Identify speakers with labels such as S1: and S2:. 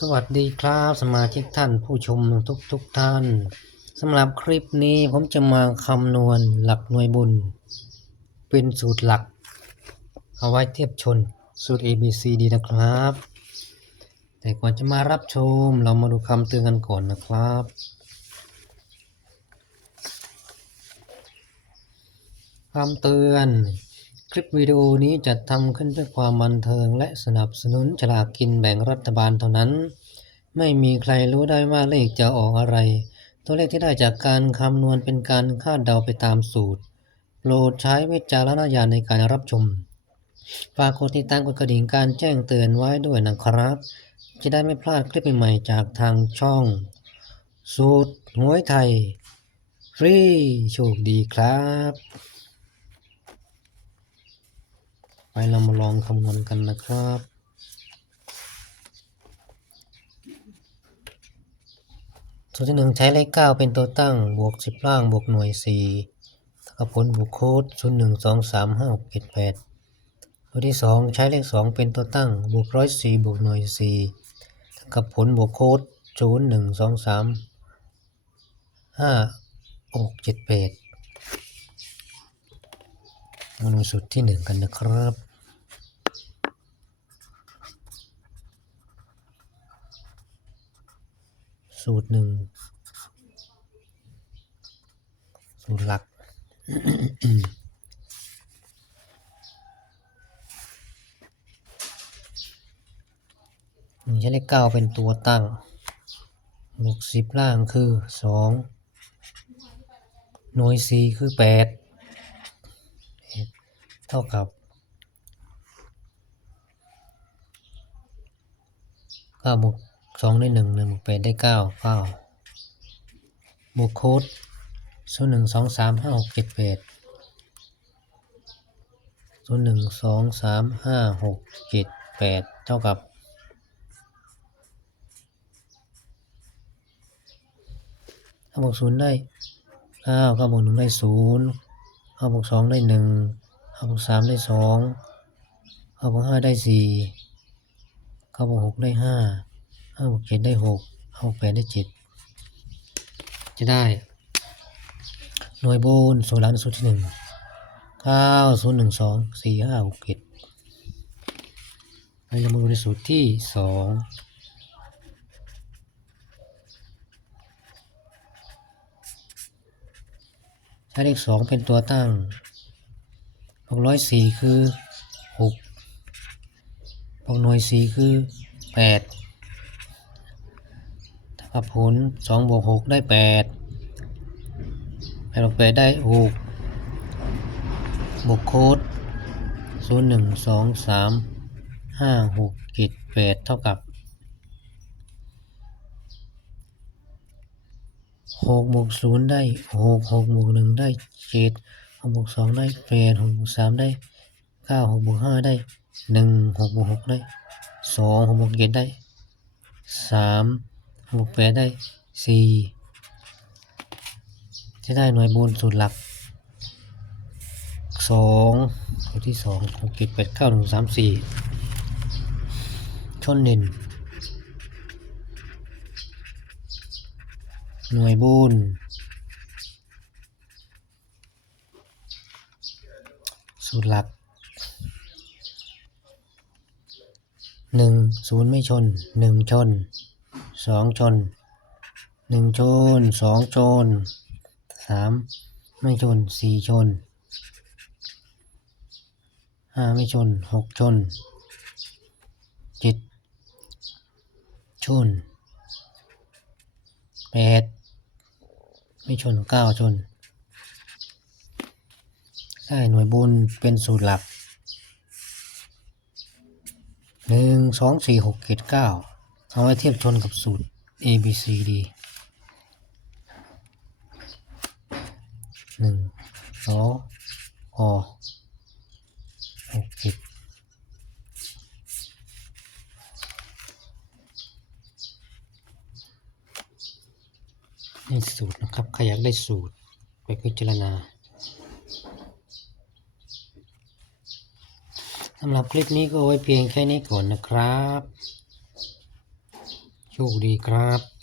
S1: สวัสดีครับสมาชิกท่านผู้ชมทุกทุกๆท่านสำหรับคลิปนี้ผมจะมาคำนวณหลักหน่วยบุญ เป็นสูตรหลัก เอาไว้เทียบชนสูตร A B C D นะครับ แต่ก่อนจะมารับชมเรามาดูคำเตือนกันก่อนนะครับ คำเตือน คลิปวิดีโอนี้จัดทำขึ้นเพื่อความบันเทิงและสนับสนุนฉลากกินแบ่งรัฐบาลเท่านั้น ไม่มีใครรู้ได้ว่าเลขจะออกอะไร ตัวเลขที่ได้จากการคำนวณเป็นการคาดเดาไปตามสูตร โปรดใช้วิจารณญาณในการรับชม ฝากกดติดตามกดกระดิ่งการแจ้งเตือนไว้ด้วยนะครับ จะได้ไม่พลาดคลิปใหม่ๆจากทางช่อง สูตรหวยไทย ฟรีโชคดีครับ ไปเรามาลองคำนวณกันนะครับสูตรที่หนึ่งใช้เลขเก้าเป็นตัวตั้งบวกสิบล่างบวกหน่วยสี่กับผลบวกโค้ดศูนย์หนึ่งสองสามห้าหกเจ็ดแปดตัวที่สองใช้เลขสองเป็นตัวตั้งบวกร้อยสี่บวกหน่วยสี่กับผลบวกโค้ดศูนย์หนึ่งสองสามห้าหกเจ็ดแปด มาดูสูตรที่หนึ่งกันนะครับ สูตรหนึ่งสูตรหลักมีใช้เลขเก้าเป็นตัวตั้งบวกสิบล่างคือสองหน่วยสี่คือแปด ท่ากับเก้าบวกสองได้หนึ่งหนึ่งบวกแปดได้เก้าเก้าบวกโค้ดศูนย์หนึ่งสองสามห้าหกเจ็ดแปดศูนย์หนึ่งสองสามห้าหกเจ็ดแปดเท่ากับถ้าบวกศูนย์ได้เก้าเก้าบวกหนึ่งได้ศูนย์เก้าบวกสองได้หนึ่ง เก้าบวกสามได้สองเก้าบวกห้าได้สี่เก้าบวกหกได้ห้าห้าบวกเจ็ดได้หกห้าบวกแปดได้เจ็ดจะได้ หน่วยบูนศูนย์ล้านศูนย์ที่หนึ่งเก้าศูนย์หนึ่งสองสี่ห้าหกเจ็ดเราจะมาดูในสูตรที่สองใช้เลขสองเป็นตัวตั้ง หกร้อยสี่คือหกบวกหน่วยสี่คือแปดถ้ากับผลสองบวกหกได้แปดแปดบวกแปดได้หกบวกโค้ดศูนย์หนึ่งสองสามห้าหกเจ็ดแปดเท่ากับหกบวกศูนย์ได้หกหกบวกหนึ่งได้เจ็ด กบวกสองได้แปดหกบวกสามได้เก้าหกบวกห้าได้หนึ่งหกบวกหกได้สองหกบวกเจ็ดได้สามหกบวกแปดได้สี่จะได้หน่วยบูนสูตรหลักสองตัวที่สองหกเจ็ดแปดเก้าหนึ่งสามสี่ชนเด่นหน่วยบูน สูตรหลักหนึ่งศูนย์ไม่ชนหนึ่งชนสองชนหนึ่งชนสองชนสามไม่ชนสี่ชนห้าไม่ชนหกชนเจ็ดชนแปดไม่ชนเก้าชน ได้หน่วยบุญเป็นสูตรหลักหนึ่งสองสี่หกเจ็ดเก้าเอาไว้เทียบชนกับสูตร A B C D หนึ่งสองหกเจ็ดนี่สูตรนะครับใครอยากได้สูตร ไปพิจารณาำหรับคลิปนี้ก็ไว้เพียงแค่นี้ก่อนนะครับ โชคดีครับ